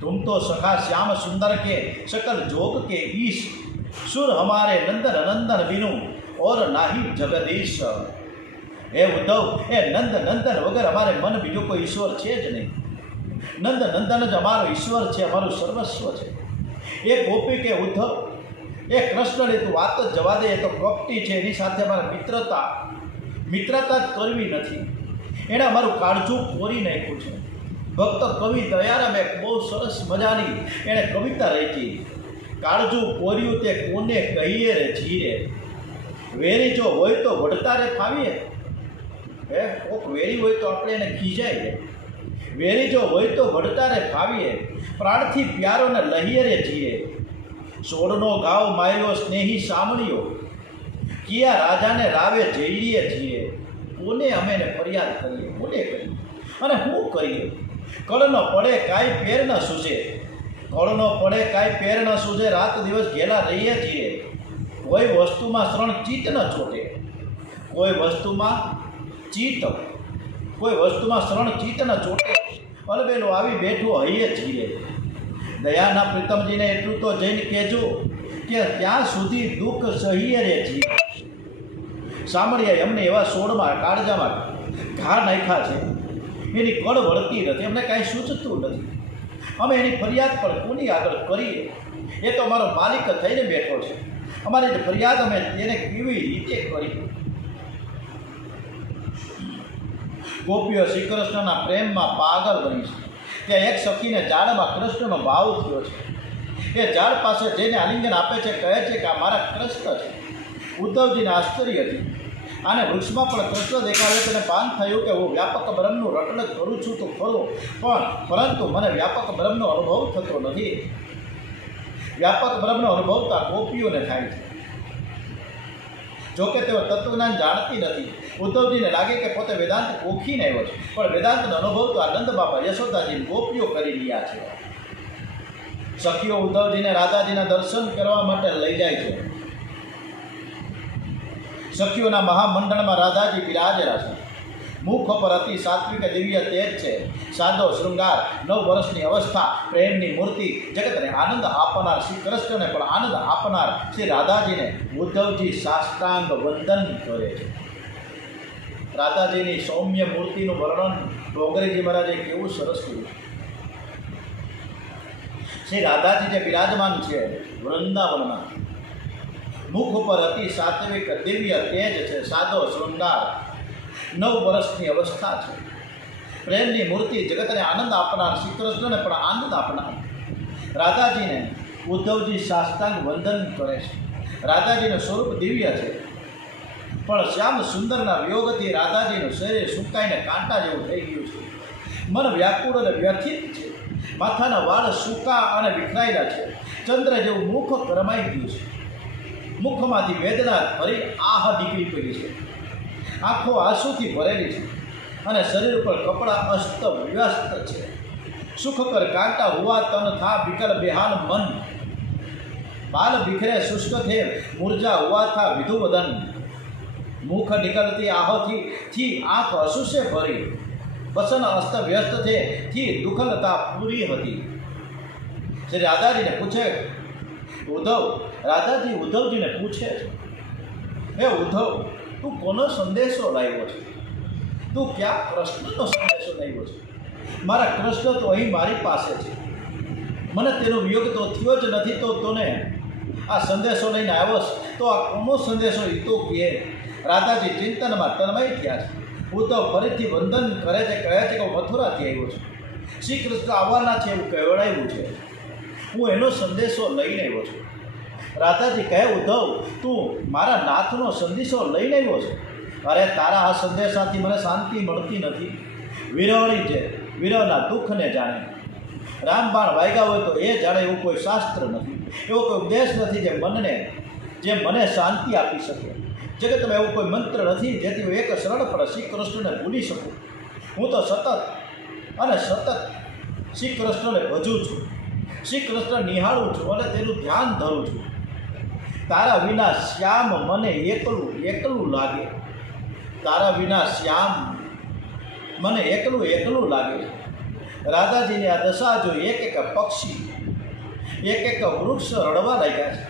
तुम तो सखा श्याम सुंदर के सकल जोग के ईश. सुर हमारे नंदन नंदन बिनु और नाही जगदीश. हे उद्धव, हे नंद नंदन वगर हमारे मन बीजो कोई ईश्वर है ज नहीं. नंद नंदन ज अमारो ईश्वर है, अमारू सर्वस्व है. ए गोपी के उद्धव, ए कृष्ण ने तू बात ज जवा दे, तो कपटी है, एनी साथे अमारे मित्रता ज करवी नथी. एणे अमारू काळजू कोरी नाख्युं छे. भक्त कवि दयाराम एक बहु सरस मजानी एणे कविता रची. काळजू कोर्यु ते कोने कहीए रे जीरे. वेरी जो होय तो वढता रे फावीए. हे कोक वेरी होय तो आपणे एने खीजाईए. वेरी जो होय तो वढता रे फावीए. प्राणथी प्यारो ने लहीए रे जीए. सोडनो गाव मायलो स्नेही सामणियो. किया राजा ने रावे जईरीए जीए. कोने अमे ने फरियाद करीए, कोने करीए अने हूँ करीए. कड़ न पड़े काई पेर न सूझे. कड़ न पड़े काई पेर न सूझे. रात दिवस घेला रहीए छीए. कोई वस्तु में शरण चित्त न छोटे. कोई वस्तु में चित्त, कोई वस्तु में शरण चित्त न छोटे. अलबेलो आवी बैठो हईए छीए. दयाना प्रीतम जी ने एटलू तो जईने कहेजो के त्यां सुधी दुख सहीए रे जी. सामळिया अमने एवा सोडमां काळजामां घा नाख्या छे. एनी कड़ वळती नथी, अमने कांई सूचતું નથી. અમે એની ફરિયાદ પણ કોની આગળ કરીએ? એ તો અમારો માલિક થઈને બેઠો છે. અમારી જે ફરિયાદ અમે એને કેવી રીતે કરીએ? ગોપીઓ શ્રી કૃષ્ણના પ્રેમમાં પાગલ બની છે. ત્યાં એક સખીને ઝાડમાં કૃષ્ણનો ભાવ થયો છે. એ ઝાડ પાસે જઈને આલિંગન આપે છે, કહે છે કે આ મારા કૃષ્ણ છે. ઉદ્ધવજીને આશ્ચર્ય હતી. આને વૃક્ષમાં પણ કૃષ્ણ દેખાડે તેને ભાન થયું કે હું વ્યાપક બ્રહ્મનું રટણ કરું છું તો ખરો, પરંતુ મને વ્યાપક બ્રહ્મનો અનુભવ થતો નથી. વ્યાપક બ્રહ્મનો અનુભવ તો ગોપીઓને થાય છે. જોકે તેઓ તત્વજ્ઞાન જાણતી નથી. ઉદ્ધવજીને લાગે કે પોતે વેદાંત ઓળખીને આવ્યો છે, પણ વેદાંતનો અનુભવ તો આનંદ બાપા યશોદાજી ગોપીઓ કરી રહ્યા છે. સખીઓ ઉદ્ધવજીને રાધાજીના દર્શન કરવા માટે લઈ જાય છે. સખીઓના મહામંડળમાં રાધાજી બિરાજેલા છે. મુખ પર અતિ સાત્વિક દિવ્ય તેજ છે. સાદો શૃંગાર, 9 વર્ષની અવસ્થા, પ્રેમની મૂર્તિ, જગતને આનંદ આપનાર શ્રી કૃષ્ણને પણ આનંદ આપનાર શ્રી રાધાજીને ઉદ્ધવજી સાષ્ટાંગ વંદન કરે છે. રાધાજીની સૌમ્ય મૂર્તિનું વર્ણન ડોંગરીજી મહારાજે કેવું સરસ કર્યું. શ્રી રાધાજી જે બિરાજમાન છે વૃંદાવનમાં, મુખ ઉપર અતિ સાત્વિક દિવ્ય તેજ છે. સાદો શૃંગાર, 9 વર્ષની અવસ્થા છે. પ્રેમની મૂર્તિ, જગતને આનંદ આપનાર શ્રી કૃષ્ણને પણ આનંદ આપનાર રાધાજીને ઉદ્ધવજી સાષ્ટાંગ વંદન કરે છે. રાધાજીનું સ્વરૂપ દિવ્ય છે, પણ શ્યામ સુંદરના વિયોગથી રાધાજીનું શરીર સુકાઈને કાંટા જેવું થઈ ગયું છે. મન વ્યાકુળ અને વ્યથિત છે. માથાના વાળ સૂકા અને વિખરાયેલા છે. ચંદ્ર જેવું મુખ કરમાઈ ગયું છે. મુખમાંથી વેદના ભરી આહ નીકળી પડી છે. આંખો આંસુથી ભરેલી છે અને શરીર ઉપર કપડાં અસ્ત વ્યસ્ત છે. સુખકર કાંટા હુઆ તન થા વિકલ બેહાલ મન. બાલ બિખરે શુષ્ક થે મૂર્જા હુઆ થા વિધુ વદન. મુખ નીકળતી આહોથી આંખ અસુસે ભરી. વસન અસ્ત વ્યસ્ત થી દુઃખલતા પૂરી હતી. શ્રી રાધાજીને પૂછે ઉદ્ધવ, રાધાજી ઉદ્ધવજીને પૂછે છે, હે ઉદ્ધવ, તું કોનો સંદેશો લાવ્યો છે? તું ક્યાં કૃષ્ણનો સંદેશો લાવ્યો છે? મારા કૃષ્ણ તો અહીં મારી પાસે છે. મને તેનો વિયોગ તો થયો જ નથી, તો તને આ સંદેશો લઈને આવ્યો તો આ કોનો સંદેશો એ તો કહે. રાધાજી ચિંતનમાં તન્મય થયા છે. ઉદ્ધવ ફરીથી વંદન કરે છે, કહે છે કે હું મથુરાથી આવ્યો છું. શ્રી કૃષ્ણ આવવાના છે એવું કહેવડાવ્યું છે. હું એનો સંદેશો લઈને આવ્યો છું. રાધાજી કહે, ઉદ્ધવ, તું મારા નાથનો સંદેશો લઈને આવ્યો છે? અરે તારા આ સંદેશાથી મને શાંતિ મળતી નથી. વિરહળી છે, વિરહના દુઃખને જાણે. રામબાણ વાગ્યા હોય તો એ જાણે એવું કોઈ શાસ્ત્ર નથી, એવો કોઈ ઉપદેશ નથી જે મને શાંતિ આપી શકે. જગતમાં એવું કોઈ મંત્ર નથી જેથી હું એક સરળપણે શ્રી કૃષ્ણને ભૂલી શકું. હું તો સતત શ્રી કૃષ્ણને ભજું છું, શ્રી કૃષ્ણ નિહાળું છું અને તેનું ધ્યાન ધરું છું. તારા વિના શ્યામ મને એકલું લાગે. તારા વિના શ્યામ મને એકલું લાગે. રાધાજીની આ દશા જોઈ એક પક્ષી, એક વૃક્ષ રડવા લાગ્યા છે.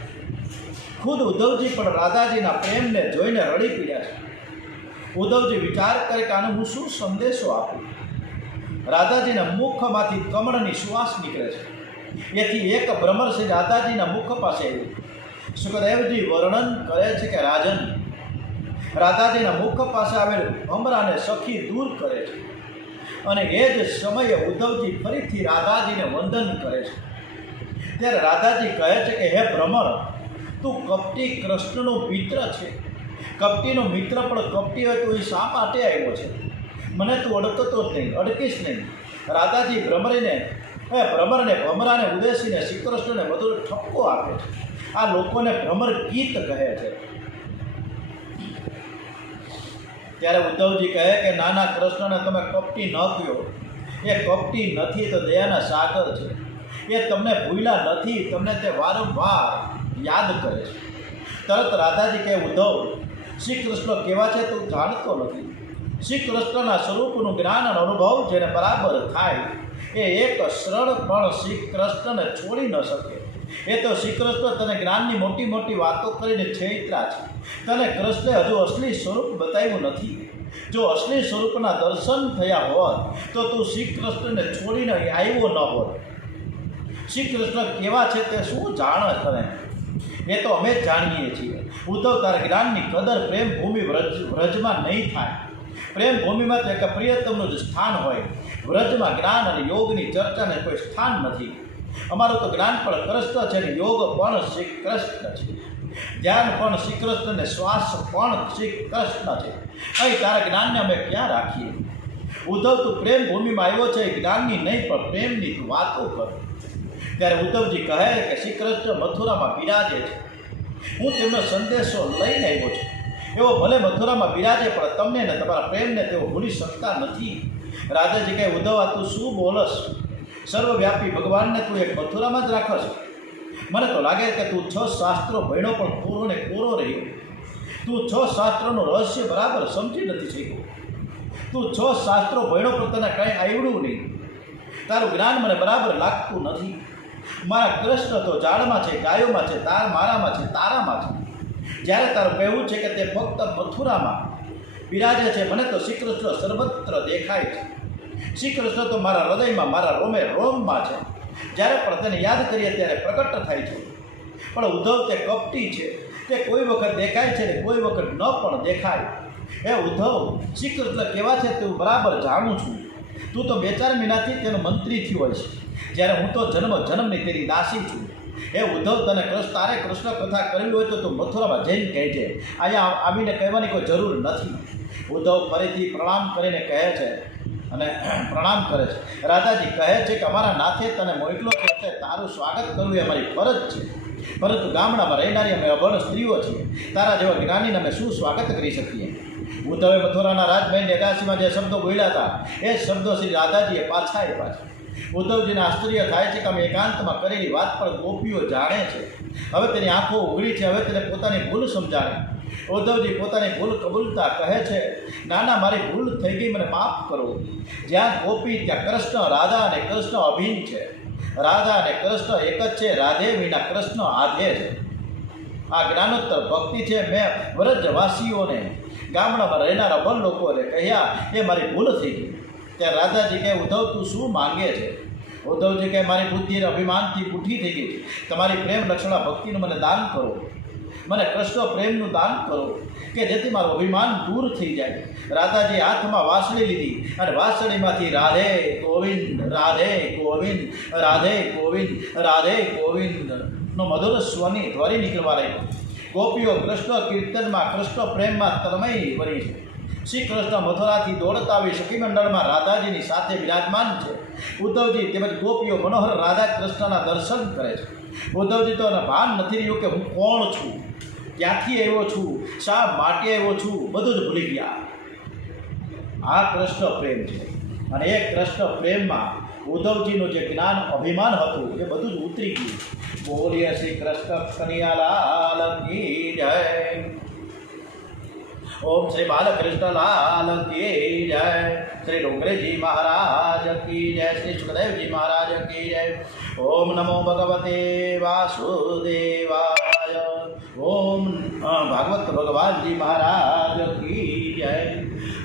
ખુદ ઉદ્ધવજી પણ રાધાજીના પ્રેમને જોઈને રડી પીડ્યા છે. ઉદ્ધવજી વિચાર કરે કે આને હું શું સંદેશો આપું. રાધાજીના મુખમાંથી કમળની સુવાસ નીકળે છે. એથી એક ભ્રમરસિંહ રાધાજીના મુખ પાસે આવ્યું. સુખદેવજી વર્ણન કરે છે કે રાજન રાધાજીના મુખ પાસે આવેલ ભમરાને સખી દૂર કરે છે અને એ જ સમયે ઉદ્ધવજી ફરીથી રાધાજીને વંદન કરે છે. ત્યારે રાધાજી કહે છે કે હે ભ્રમર, તું કપટી કૃષ્ણનો મિત્ર છે. કપટીનો મિત્ર પણ કપટી હોય તો એ શા માટે આવ્યો છે? મને તું અડકતો જ નહીં, અડકીશ નહીં. રાધાજી ભ્રમરને ભમરાને ઉદ્દેશીને શ્રી કૃષ્ણને મધુર ઠપકો આપે છે. આ લોકોને ભ્રમર ગીત કહે છે. ત્યારે ઉદ્ધવજી કહે કે નાના કૃષ્ણને તમે કપટી ન કહો. એ કપટી નથી તો દયાના સાગર છે. એ તમને ભૂલ્યા નથી, તમને તે વારંવાર યાદ કરે છે. તરત રાધાજી કહે ઉદ્ધવ, શ્રી કૃષ્ણ કેવા છે તું જાણતો નથી. શ્રી કૃષ્ણના સ્વરૂપનું જ્ઞાન અને અનુભવ જેને બરાબર થાય એ એક ક્ષણ પણ શ્રી કૃષ્ણને છોડી ન શકે. એ તો શ્રી કૃષ્ણ તને જ્ઞાનની મોટી મોટી વાતો કરીને છેતરા છે. તને કૃષ્ણે હજુ અસલી સ્વરૂપ બતાવ્યું નથી. જો અસલી સ્વરૂપના દર્શન થયા હોત તો તું શ્રી કૃષ્ણને છોડીને આવ્યો ન હોત. શ્રી કૃષ્ણ કેવા છે તે શું જાણે તને? એ તો અમે જ જાણીએ છીએ. ઉદ્ધવ, તારા જ્ઞાનની કદર પ્રેમ ભૂમિ વ્રજમાં નહીં થાય. પ્રેમ ભૂમિમાં તો એક પ્રિયતમનું જ સ્થાન હોય. વ્રજમાં જ્ઞાન અને યોગની ચર્ચાને કોઈ સ્થાન નથી. અમારું તો જ્ઞાન પણ કૃષ્ણ છે ને યોગ પણ શ્રી કૃષ્ણ છે. ધ્યાન પણ શ્રી કૃષ્ણ ને શ્વાસ પણ શ્રી કૃષ્ણ છે. અહીં તારા જ્ઞાનને અમે ક્યાં રાખીએ? ઉદ્ધવ, તું પ્રેમ ભૂમિમાં આવ્યો છે, જ્ઞાનની નહીં પણ પ્રેમની તું વાતો કર. ત્યારે ઉદ્ધવજી કહે કે શ્રી કૃષ્ણ મથુરામાં બિરાજે છે. હું તેમનો સંદેશો લઈને આવ્યો છું. એવો ભલે મથુરામાં બિરાજે પણ તમને ને તમારા પ્રેમને તેઓ ભૂલી શકતા નથી. રાધાજી કહે ઉદ્ધવ, આ તું શું બોલસ? સર્વવ્યાપી ભગવાનને તું એક મથુરામાં જ રાખશ? મને તો લાગે કે તું 6 શાસ્ત્રો ભણ્યો પણ કોરો ને કોરો રહ્યો. તું 6 શાસ્ત્રોનું રહસ્ય બરાબર સમજી નથી શક્યો. તું 6 શાસ્ત્રો ભણ્યો પણ તને કાંઈ આવડ્યું નહીં. તારું જ્ઞાન મને બરાબર લાગતું નથી. મારા કૃષ્ણ તો ઝાડમાં છે, ગાયોમાં છે, મારામાં છે, તારામાં છે. જ્યારે તારું કહેવું છે કે તે ફક્ત મથુરામાં બિરાજે છે, મને તો શ્રી કૃષ્ણ સર્વત્ર દેખાય છે. શ્રી કૃષ્ણ તો મારા હૃદયમાં, મારા રોમે રોમમાં છે. જ્યારે પણ તેને યાદ કરીએ ત્યારે પ્રગટ થાય છે. પણ ઉદ્ધવ, તે કપટી છે. તે કોઈ વખત દેખાય છે ને કોઈ વખત ન પણ દેખાય. હે ઉદ્ધવ, શ્રી કૃષ્ણ કેવા છે તે હું બરાબર જાણું છું. તું તો 2-4 મહિનાથી તેનો મંત્રી થયો હોય છે, જ્યારે હું તો જન્મની તેરી દાસી છું. હે ઉદ્ધવ, તને તારે કૃષ્ણ કથા કરવી હોય તો તું મથુરામાં જઈને કહેજે. અહીંયા આવીને કહેવાની કોઈ જરૂર નથી. ઉદ્ધવ ફરીથી પ્રણામ કરીને કહે છે અને પ્રણામ કરે છે. રાધાજી કહે છે કે અમારા નાથે તને મોકલો છે એટલે તારું સ્વાગત કરવું એ અમારી ફરજ છે. પરંતુ ગામડામાં રહેનારી અમે અભણ સ્ત્રીઓ છીએ. તારા જેવા જ્ઞાનીને અમે શું સ્વાગત કરી શકીએ? ઉદ્ધવે મથુરાના રાજમહેલની અગાસીમાં જે શબ્દો બોલ્યા હતા એ શબ્દો શ્રી રાધાજીએ પાછા આપ્યા છે. ઉદ્ધવજીને આશ્ચર્ય થાય છે કે અમે એકાંતમાં કરેલી વાત પણ ગોપીઓ જાણે છે. હવે તેની આંખો ઉઘડી છે. હવે તેને પોતાની ભૂલ સમજાણી. ઉદ્ધવજી પોતાની ભૂલ કબૂલતા કહે છે, નાના, મારી ભૂલ થઈ ગઈ, મને માફ કરો. જ્યાં ગોપી ત્યાં કૃષ્ણ, રાધા અને કૃષ્ણ અભિન્ન છે. રાધા અને કૃષ્ણ એક જ છે. રાધે વિના કૃષ્ણ આધે છે. આ જ્ઞાનોત્તર ભક્તિ છે. મેં વ્રજવાસીઓને, ગામડામાં રહેનારા અભણ લોકોને કહ્યા એ મારી ભૂલ થઈ ગઈ. ત્યારે રાધાજી કહે ઉદ્ધવ, તું શું માંગે છે? ઉદ્ધવજી કહે મારી બુદ્ધિ અને અભિમાનથી બુઠ્ઠી થઈ ગઈ. તમારી પ્રેમ લક્ષણા ભક્તિનું મને દાન કરો. મને કૃષ્ણ પ્રેમનું દાન કરો કે જેથી મારું અભિમાન દૂર થઈ જાય. રાધાજી હાથમાં વાંસળી લીધી અને વાંસળીમાંથી રાધે ગોવિંદ, રાધે ગોવિંદ, રાધે ગોવિંદ, રાધે ગોવિંદનો મધુર ધ્વનિ નીકળવા લાગ્યો. ગોપીઓ કૃષ્ણ કીર્તનમાં, કૃષ્ણ પ્રેમમાં તન્મય બની છે. શ્રી કૃષ્ણ મથુરાથી દોડતા આવી સખી મંડળમાં રાધાજીની સાથે બિરાજમાન છે. ઉદ્ધવજી તેમજ ગોપીઓ મનોહર રાધા કૃષ્ણના દર્શન કરે છે. ઉદ્ધવજી તો ભાન નથી રહ્યું કે હું કોણ છું, ક્યાંથી આવ્યો છું, શા માટે આવ્યો છું, બધું જ ભૂલી ગયા. આ કૃષ્ણ પ્રેમ છે. અને એ કૃષ્ણ પ્રેમમાં ઉદ્ધવજીનું જે જ્ઞાન અભિમાન હતું એ બધું જ ઉતરી ગયું. બોલીએ શ્રી કૃષ્ણ કનૈયાલાલ કી જય. ઓમ શ્રી બાલકૃષ્ણલાલ કી જય. શ્રી ડોંગરેજી મહારાજ કી જય. શ્રી સુખદેવજી મહારાજ કી જય. ઓમ નમો ભગવતે વાસુદેવાય. ઓમ ભાગવત ભગવાનજી મહારાજ કી જય.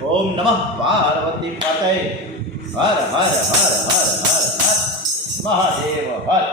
ઓમ નમઃ પાર્વતી પતય. હર હર હર હર હર હર મહાદેવ હર.